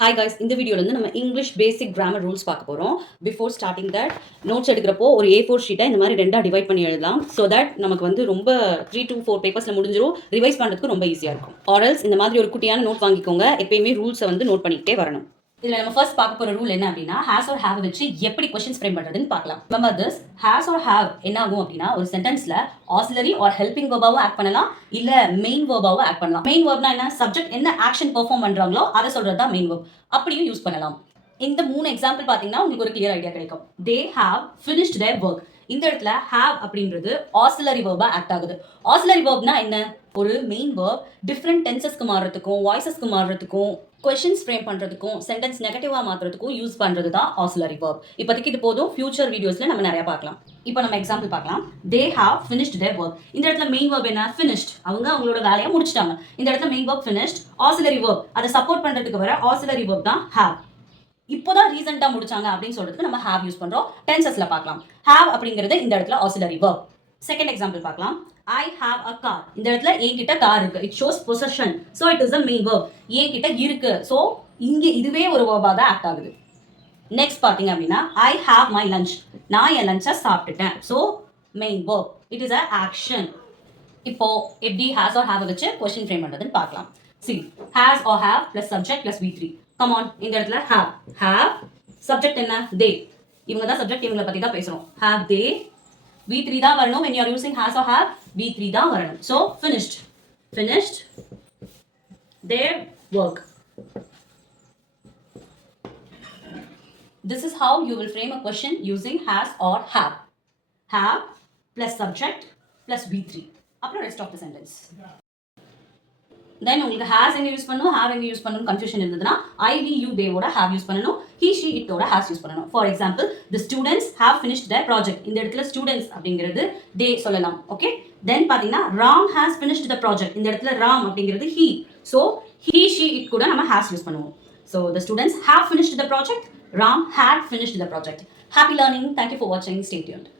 Hi guys, இந்த வீடியோவில் வந்து நம்ம இங்கிலீஷ் பேசிக் கிராமர் ரூல்ஸ் பார்க்க போகிறோம். பிஃபோர் ஸ்டார்டிங் தட் நோட்ஸ் எடுக்கிறப்போ ஒரு A4 ஷீட்டை இந்த மாதிரி ரெண்டாக டிவைட் பண்ணி எழுதலாம். ஸோ தட் நமக்கு வந்து ரொம்ப 3 to 4 பேப்பர்ஸில் முடிஞ்சிடும். ரிவைஸ் பண்ணுறதுக்கு ரொம்ப ஈஸியாக இருக்கும். ஆர்எல்ஸ் இந்த மாதிரி ஒரு குட்டியான நோட் வாங்கிக்கோங்க. எப்பயுமே ரூல்ஸை வந்து நோட் பண்ணிக்கிட்டே வரணும். இதில் நம்ம ஃபர்ஸ்ட் பார்க்க போகிற ரூல் என்ன அப்படின்னா, ஹேஸ் ஆர் ஹேவ் வச்சு எப்படி கொஸ்டின்ஸ் ஃப்ரேம் பண்ணுறதுன்னு பார்க்கலாம். Remember this, has or have என்ன ஆகும் அப்படின்னா, ஒரு சென்டென்ஸில் ஆக்ஸிலரி ஆர் ஹெல்பிங் வெர்பாவும் ஆட் பண்ணலாம், இல்லை மெயின் வெர்பாவும் ஆட் பண்ணலாம். மெயின் வெர்ப்னா என்ன, சப்ஜெக்ட் என்ன ஆக்ஷன் பெர்ஃபார்ம் பண்ணுறாங்களோ அதை சொல்கிறது தான் மெயின் வெர்ப். அப்படியும் யூஸ் பண்ணலாம். இந்த 3 எக்ஸாம்பிள் பார்த்தீங்கன்னா உங்களுக்கு ஒரு கிளியர் ஐடியா கிடைக்கும். They have finished their work. இந்த இடத்துல ஹேவ் அப்படின்றது ஆக்ஸிலரி வெர்பா ஆக்ட் ஆகுது. ஆக்ஸிலரி வெர்ப்னா என்ன, ஒரு மெயின் வெர்ப் டிஃப்ரெண்ட் டென்சஸ்க்கு மாறுறதுக்கும் வாய்ஸஸ்க்கு மாறுறதுக்கும் கொஸ்டின்ஸ் ஃப்ரேம் பண்ணுறதுக்கும் சென்டென்ஸ் நெகட்டிவாக மாற்றுறதுக்கும் யூஸ் பண்ணுறது தான் ஆக்ஸிலரி வெர்ப். இப்போதைக்கு இது போதும், ஃபியூச்சர் வீடியோஸில் நம்ம நிறையா பார்க்கலாம். இப்போ நம்ம எக்ஸாம்பிள் பார்க்கலாம். தே ஹாவ் ஃபினிஷ்ட் தேர் ஒர்க். இந்த இடத்துல மெயின் வெர்ப் என்ன, ஃபினிஷ்ட். அவங்களோட வேலையை முடிச்சிட்டாங்க. இந்த இடத்துல main verb finished. Auxiliary verb அதை சப்போர்ட் பண்ணுறதுக்கு வர ஆக்ஸிலரி வெர்ப் தான் ஹேவ். இப்போதான் ரீசெண்டாக முடிச்சாங்க அப்படின்னு சொல்றதுக்கு நம்ம ஹேவ் யூஸ் பண்றோம். டென்சஸ்ல பார்க்கலாம். ஹேவ் அப்படிங்கிறது இந்த இடத்துல ஆக்ஸிலரி வெர்ப். செகண்ட் எக்ஸாம்பிள் பார்க்கலாம். I have a car. இந்த இடத்துல என்கிட்ட கார் இருக்கு. It shows possession. So it is a main verb. என்கிட்ட இருக்கு. ஸோ இங்கே இதுவே ஒரு வெர்பா தான் ஆக்ட் ஆகுது. நெக்ஸ்ட் பார்த்தீங்க அப்படின்னா, ஐ ஹாவ் மை லஞ்ச். நான் என் லஞ்சை சாப்பிட்டுட்டேன். So main verb. It is a action. இப்போ எப்படி ஹேஸ் ஆர் ஹேவ் வச்சு கொஸ்டின் ஃப்ரேம் பண்றதுன்னு பார்க்கலாம். See, has or have plus subject plus V3. Come on, இந்த இடத்துல have subject என்ன, they. இவங்க தான் subject, இவங்கள பத்தி தான் பேசுறோம். Have they, V3 தான் வரணும். when you are using has or have, V3 தான் வரணும். So finished their work. This is how you will frame a question using has or have. Have plus subject plus V3. அப்புறம் rest of the sentence. தென் உங்களுக்கு has எங்கே use பண்ணணும், have எங்கே use பண்ணணும் confusion இருந்ததுன்னா I we you தேவோட have use பண்ணணும், he she இட்டோட ஹேஸ் யூஸ் பண்ணணும். For example, the students have finished their project. இந்த இடத்துல ஸ்டூடெண்ட்ஸ் அப்படிங்கிறது தே சொல்லலாம். ஓகே, தென் பார்த்தீங்கன்னா Ram has finished the project. இந்த இடத்துல ராம் அப்படிங்கிறது he. So he she it கூட நம்ம ஹேஸ் யூஸ் பண்ணுவோம். So the students have finished the project, Ram had finished the project. Happy learning. Thank you for வாட்சிங். Stay tuned.